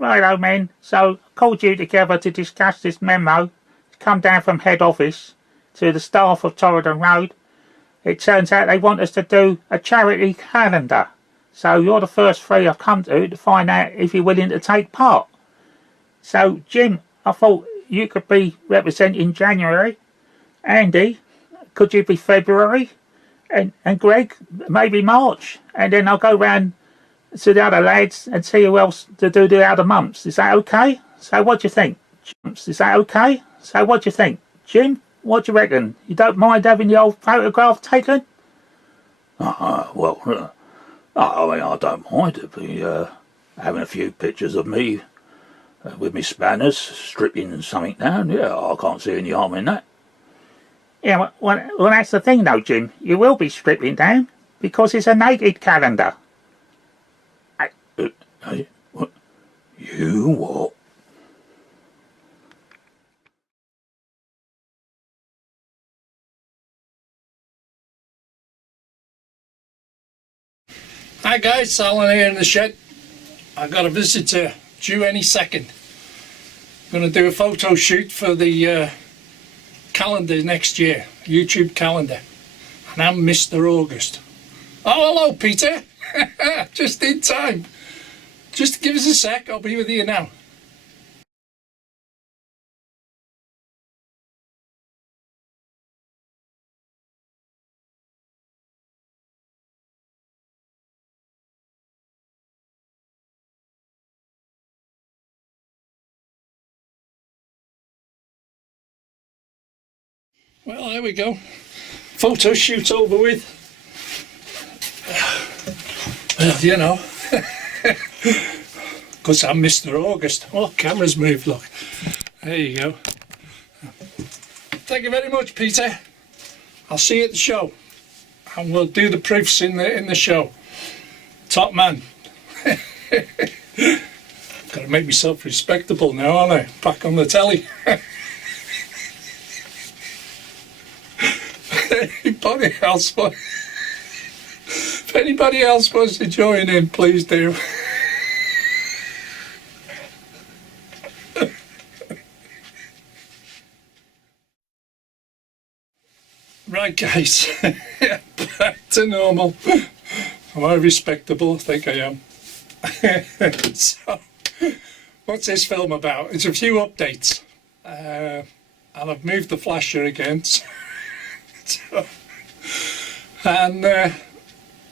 Righto, men. So, called you together to discuss this memo. It's come down from head office to the staff of Torridon Road. It turns out they want us to do a charity calendar. So, you're the first three I've come to find out if you're willing to take part. So, Jim, I thought you could be representing January. Andy, could you be February? And Greg, maybe March. And then I'll go round to the other lads and see who else to do the other months. Is that okay? So what do you think? Is that okay? So what do you think? Jim, what do you reckon? You don't mind having the old photograph taken? I mean, I don't mind if we having a few pictures of me with me spanners stripping something down. Yeah, I can't see any harm in that. Yeah, well, that's the thing though, Jim. You will be stripping down because it's a naked calendar. What? You what? Hi guys, Alan here in the shed. I've got a visitor due any second. I'm going to do a photo shoot for the calendar next year, YouTube calendar. And I'm Mr. August. Oh, hello Peter. Just in time. Just give us a sec, I'll be with you now. Well, there we go. Photo shoot over with. Well, you know. Because I'm Mr. August. Oh, camera's moved, look. There you go. Thank you very much, Peter. I'll see you at the show. And we'll do the proofs in the show. Top man. Got to make myself respectable now, aren't I? Back on the telly. If anybody else wants to join in, please do. Right guys, back to normal. Am I respectable? I think I am. So, what's this film about? It's a few updates. And I've moved the flasher again. And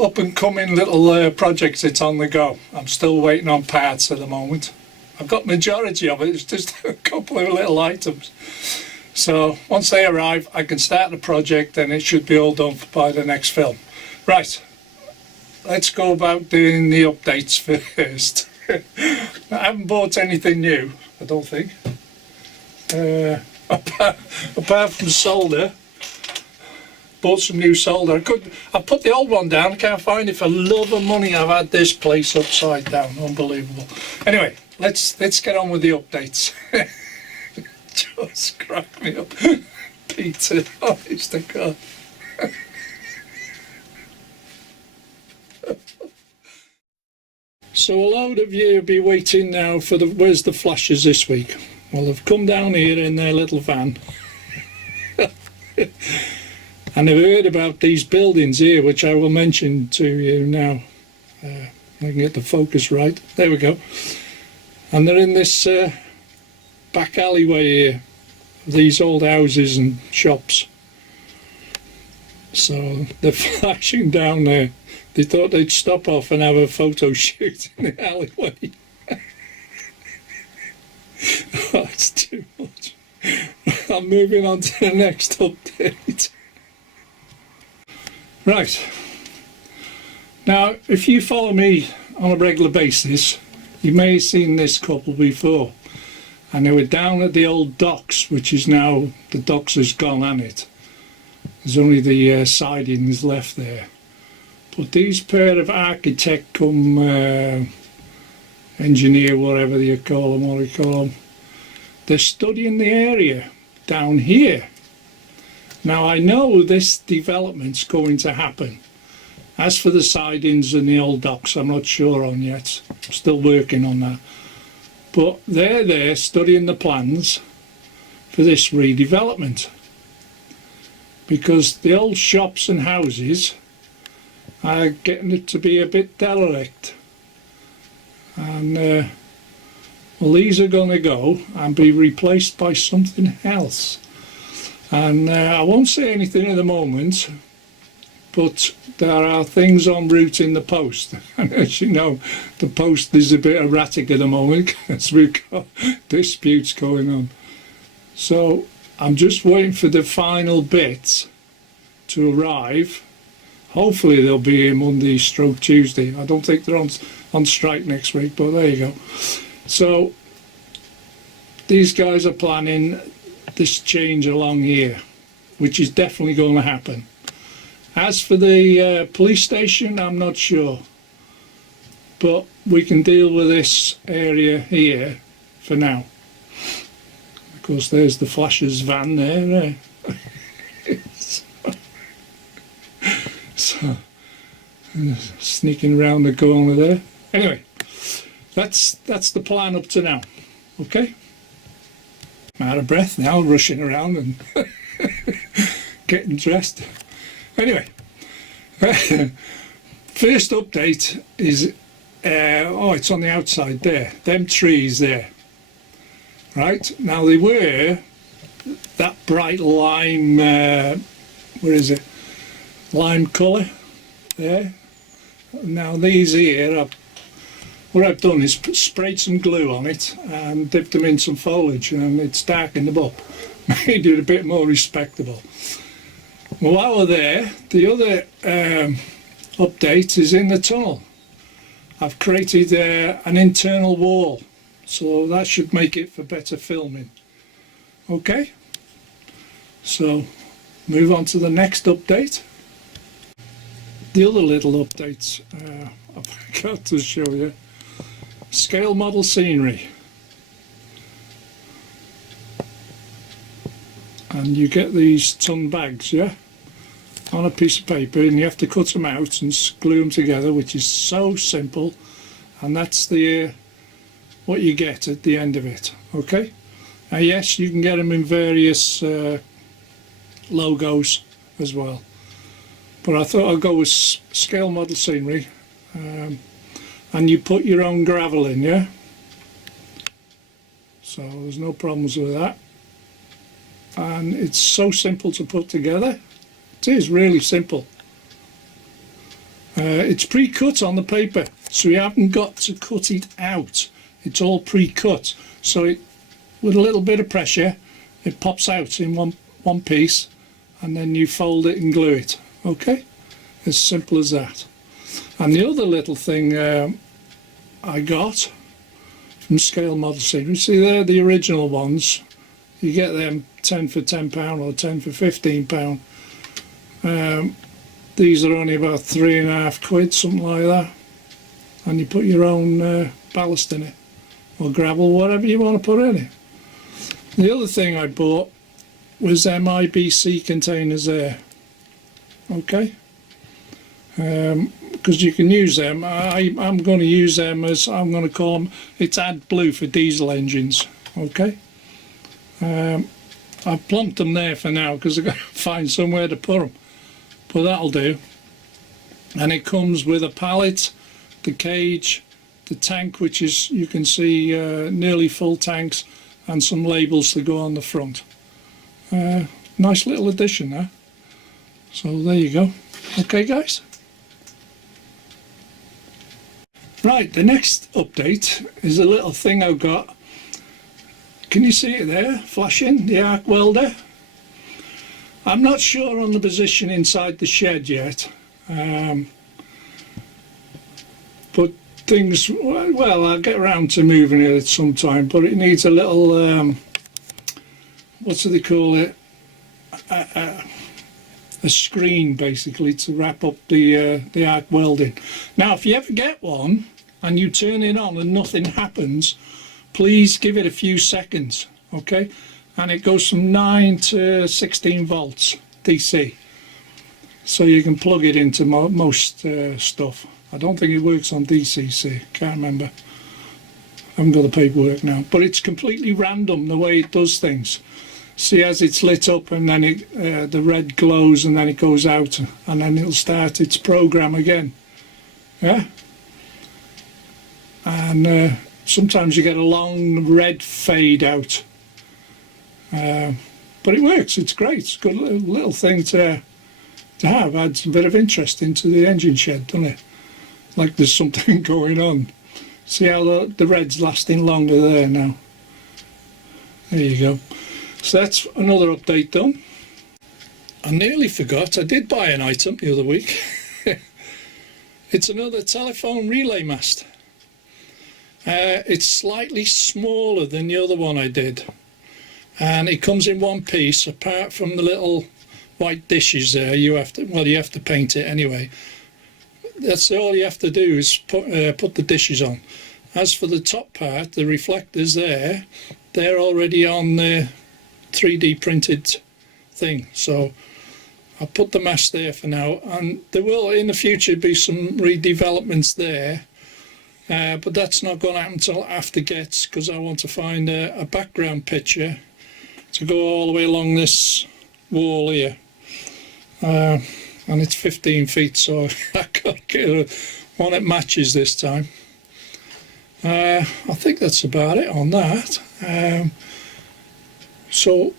up and coming little projects that's on the go. I'm still waiting on parts at the moment. I've got majority of it, it's just a couple of little items. So once they arrive I can start the project and it should be all done by the next film. Right, let's go about doing the updates first. I haven't bought anything new, I don't think. Apart from solder. Bought some new solder. I put the old one down, I can't find it for love of money. I've had this place upside down, unbelievable. Anyway, let's get on with the updates. Just crack me up. Peter, honest to God. So a load of you will be waiting now for where's the flashes this week? Well, they've come down here in their little van. And I've heard about these buildings here, which I will mention to you now. I can get the focus right. There we go. And they're in this back alleyway here, these old houses and shops. So they're flashing down there. They thought they'd stop off and have a photo shoot in the alleyway. Oh, it's too much. I'm moving on to the next update. Right, now if you follow me on a regular basis, you may have seen this couple before, and they were down at the old docks, which is now, the docks has gone on it. There's only the sidings left there. But these pair of architect come engineer, whatever you call them, what do you call them, they're studying the area down here. Now I know this development's going to happen. As for the sidings and the old docks, I'm not sure on yet. I'm still working on that. but they're there studying the plans for this redevelopment, because the old shops and houses are getting it to be a bit derelict, and well, these are going to go and be replaced by something else. And I won't say anything at the moment, but there are things en route in the post. And as you know, the post is a bit erratic at the moment because we've got disputes going on. So I'm just waiting for the final bits to arrive. Hopefully they'll be here Monday stroke Tuesday. I don't think they're on strike next week, but there you go. So these guys are planning this change along here, which is definitely going to happen. As for the police station, I'm not sure, but we can deal with this area here for now. Of course, there's the Flashers van there. So sneaking around the corner there. Anyway, that's the plan up to now. Okay, I'm out of breath now, rushing around and getting dressed. Anyway, first update is it's on the outside there, them trees there. Right, now they were that bright lime, where is it, lime colour there. Now these here, what I've done is sprayed some glue on it and dipped them in some foliage, and it's darkened them up, made it a bit more respectable. Well, while we're there, the other update is in the tunnel. I've created an internal wall, so that should make it for better filming. Okay, so move on to the next update. The other little updates I forgot to show you. Scale model scenery. And you get these ton bags, yeah, on a piece of paper, and you have to cut them out and glue them together, which is so simple, and that's the what you get at the end of it. Okay, yes, you can get them in various logos as well, but I thought I'd go with scale model scenery, and you put your own gravel in, yeah, so there's no problems with that. And it's so simple to put together. It is really simple. It's pre-cut on the paper, so you haven't got to cut it out. It's all pre-cut, so it, with a little bit of pressure, it pops out in one piece, and then you fold it and glue it. Okay, as simple as that. And the other little thing I got from Scale Model Scenery, see they're the original ones. You get them 10 for £10 or 10 for £15. These are only about £3.50, something like that. And you put your own ballast in it, or gravel, whatever you want to put in it. The other thing I bought was them IBC containers there. Okay, because you can use them. I'm going to use them as, I'm going to call them, it's AdBlue for diesel engines. Okay. I've plumped them there for now because I've got to find somewhere to put them, but that'll do. And it comes with a pallet, the cage, the tank, which is, you can see, nearly full tanks, and some labels to go on the front. Nice little addition there. So there you go. Okay guys, right, the next update is a little thing I've got. Can you see it there, flashing, the arc welder? I'm not sure on the position inside the shed yet, but things, well, I'll get around to moving it at some time, but it needs a little, what do they call it, a screen basically to wrap up the arc welding. Now if you ever get one and you turn it on and nothing happens, please give it a few seconds, okay? And it goes from 9 to 16 volts DC, so you can plug it into most stuff. I don't think it works on DCC, can't remember. I haven't got the paperwork now, but it's completely random the way it does things. See, as it's lit up and then the red glows and then it goes out and then it'll start its program again. Yeah? And sometimes you get a long red fade out. But it works, it's great. It's a good little thing to have. Adds a bit of interest into the engine shed, doesn't it? Like there's something going on. See how the red's lasting longer there now. There you go. So that's another update done. I nearly forgot, I did buy an item the other week. It's another telephone relay mast. It's slightly smaller than the other one I did. And it comes in one piece, apart from the little white dishes there. You have to paint it anyway. That's all you have to do is put the dishes on. As for the top part, the reflectors there, they're already on the 3D printed thing. So I'll put the mast there for now, and there will in the future be some redevelopments there, but that's not going to happen until after Gets, because I want to find a background picture to go all the way along this wall here. And it's 15 feet, so I got to get one that matches this time. I think that's about it on that. So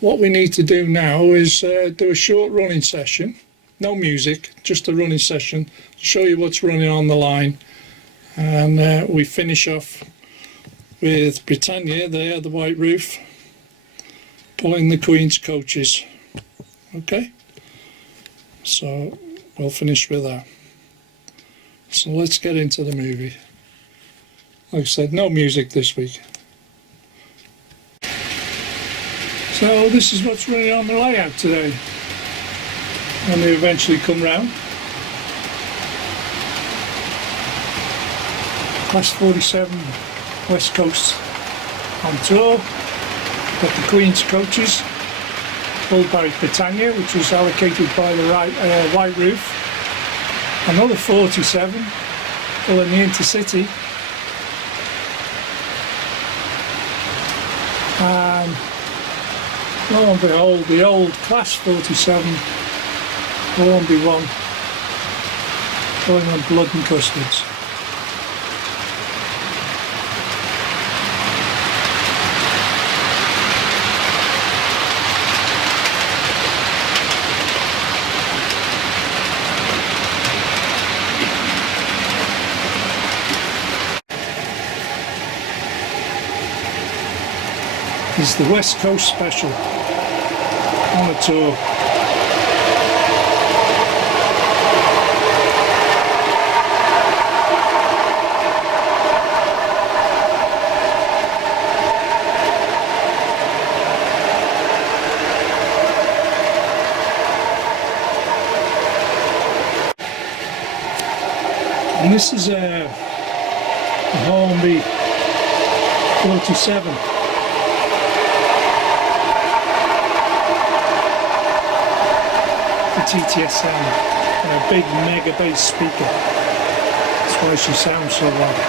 what we need to do now is do a short running session, no music, just a running session, show you what's running on the line, and we finish off with Britannia there, the white roof, pulling the Queen's coaches. Okay, so we'll finish with that. So let's get into the movie. Like I said, no music this week. So this is what's running on the layout today when we eventually come round. Class 47 West Coast on tour. Got the Queen's coaches pulled by Britannia, which was allocated by the white roof. Another 47 pulling the Intercity. And lo and behold, the old Class 47 Hornby one going on blood and custards. This is the West Coast Special on a tour. And this is a Hornby 47. TTS sound and a big mega bass speaker. That's why she sounds so loud.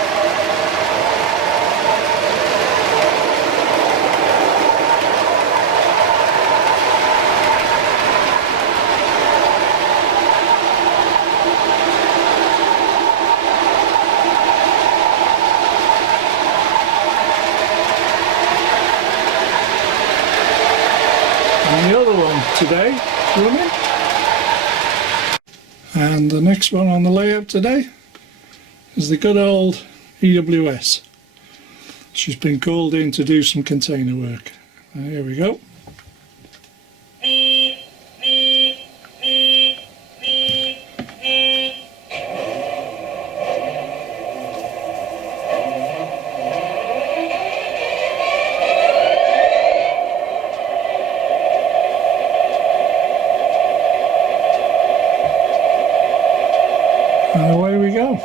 And the other one today, running. And the next one on the layout today is the good old EWS. She's been called in to do some container work. Here we go. And away we go.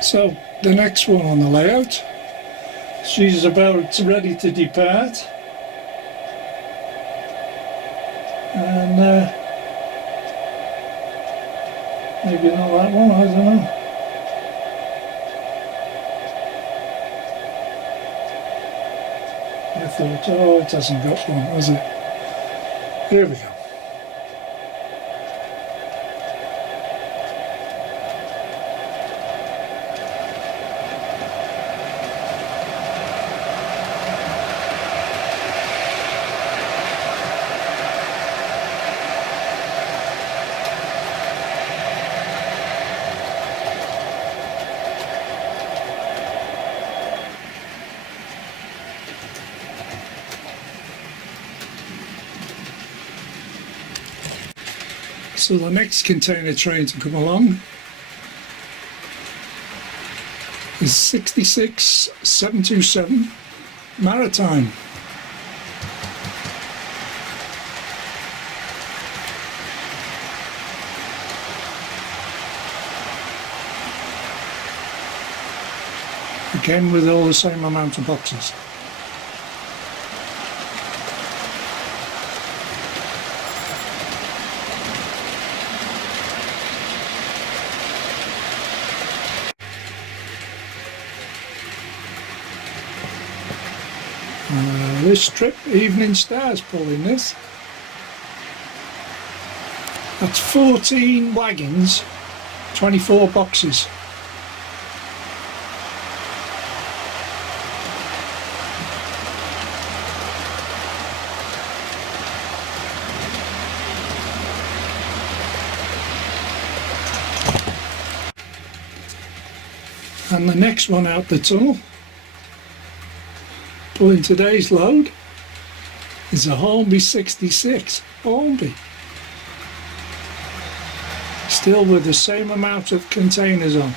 So the next one on the layout, she's about ready to depart, and maybe not that one, I don't know. I thought, oh, it hasn't got one, has it? Here we go. So the next container train to come along is 66727 Maritime. Again with all the same amount of boxes. This trip, Evening Star's pulling this. That's 14 wagons, 24 boxes. And the next one out the tunnel, pulling today's load, is a Hornby 66. Hornby. Still with the same amount of containers on.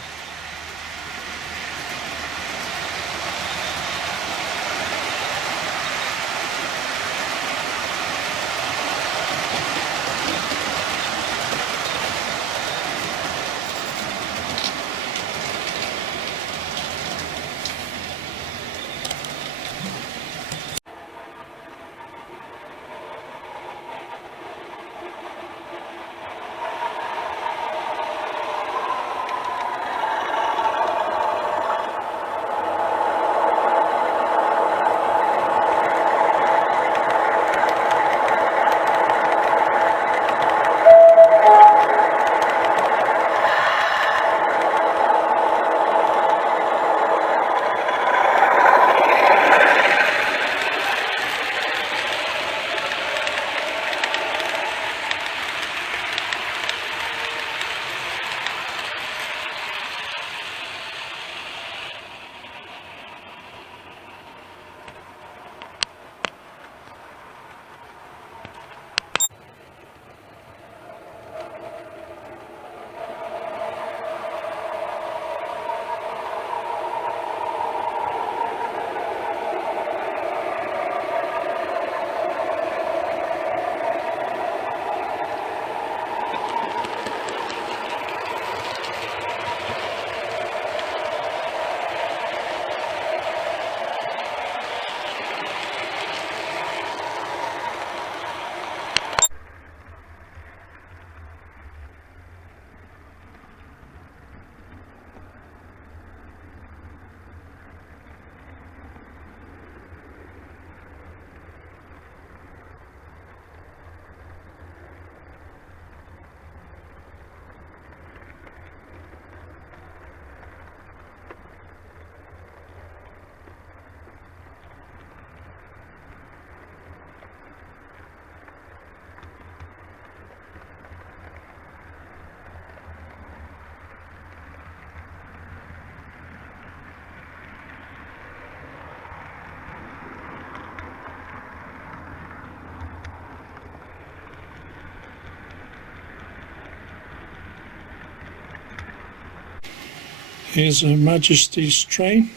Here's Her Majesty's train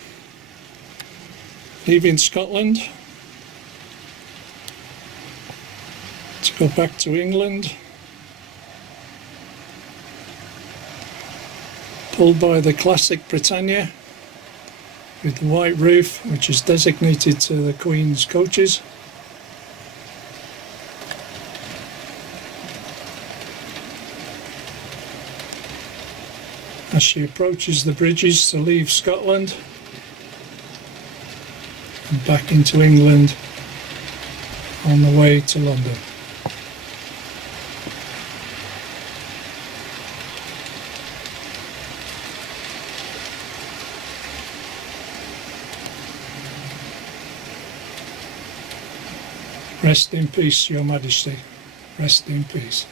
leaving Scotland to go back to England. pulled by the classic Britannia with the white roof, which is designated to the Queen's coaches. As she approaches the bridges to leave Scotland and back into England on the way to London. Rest in peace, Your Majesty. Rest in peace.